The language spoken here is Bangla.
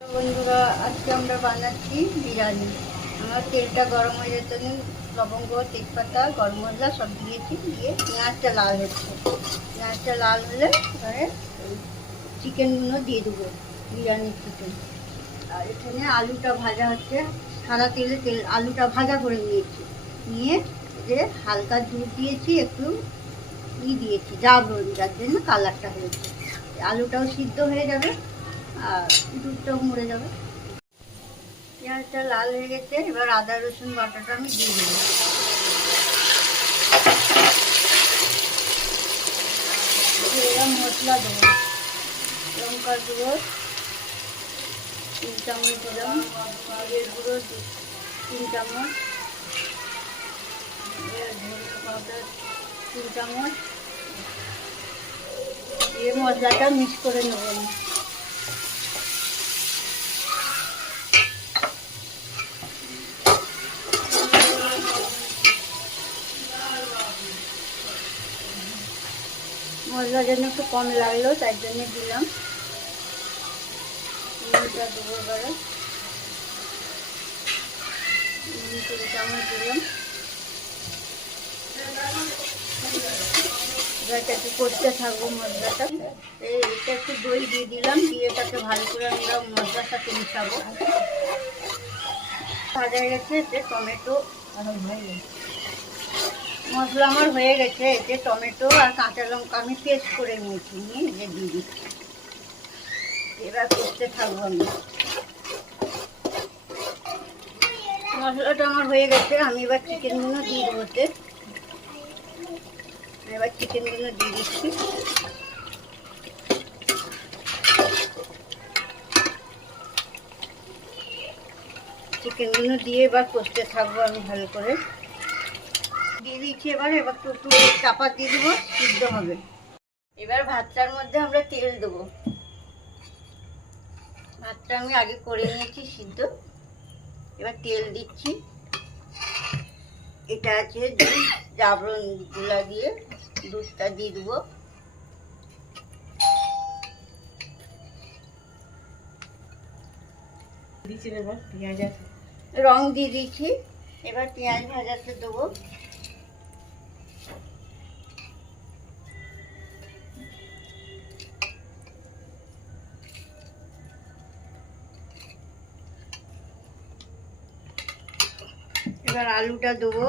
বন্ধুরা, আজকে আমরা বানাচ্ছি বিরিয়ানি। আমার তেলটা গরম হয়ে যেতে লবঙ্গ, তেজপাতা, গরম মশলা সব দিয়েছি। দিয়ে পেঁয়াজটা লাল হচ্ছে। পেঁয়াজটা লাল হলে এবারে চিকেনগুলো দিয়ে দেবো, বিরিয়ানির চিকেন। আর এখানে আলুটা ভাজা হচ্ছে। সাদা তেলে আলুটা ভাজা করে নিয়েছি। নিয়ে যে হালকা দুধ দিয়েছি, একটু দিয়েছি জাবরণ, যার জন্য কালারটা হয়েছে। আলুটাও সিদ্ধ হয়ে যাবে আর দুধটাও মরে যাবে। পেঁয়াজটা লাল হয়ে গেছে, এবার আদা রসুন বাটাটা আমি দিয়ে দেবো। এরকম মশলা দেবো, লঙ্কার গুঁড়ো 3 চামচ দিলাম, জিরের গুঁড়ো 3 চামচ, ধনে পাউডার 3 চামচ দিয়ে মশলাটা মিক্স করে নেবো। মশলার জন্য একটু কম লাগলো, তাই জন্য দিলাম। নুনটা দেবো এবারে, 3 চামচ দিলাম। এবারটা একটু করতে থাকবো মশলাটা। এটা একটু দই দিয়ে দিলাম, দিয়ে তাকে ভালো করে আমরা মশলার সাথে মিশাবো। ভাজা হয়ে গেছে, এতে টমেটো মশলা আমার হয়ে গেছে। এতে টমেটো আর কাঁচা লঙ্কা আমি পেস্ট করে নিয়েছি, নিয়ে দিয়ে দিচ্ছি। এবার করতে থাকবো আমি। মশলাটা আমার হয়ে গেছে, আমি এবার চিকেনগুলো দিয়ে দেবো। এবার চিকেনগুলো দিয়ে দিচ্ছি। চিকেনগুলো দিয়ে এবার কষতে থাকবো আমি ভালো করে। দিয়ে দিচ্ছি এবার একটু চাপা দিয়ে দেবো, সিদ্ধ হবে। এবার ভাতটার মধ্যে আমরা তেল দেবো। ভাতটা আমি আগে করে নিয়েছি সিদ্ধ। এবার তেল দিচ্ছি। এটা আছে দুধ, জাবরণ গুলা দিয়ে দুধটা দিয়ে দেবো। রং দিয়ে দিচ্ছি। এবার পেঁয়াজ ভাজাতে দেবো। এবার আলুটা দেবো।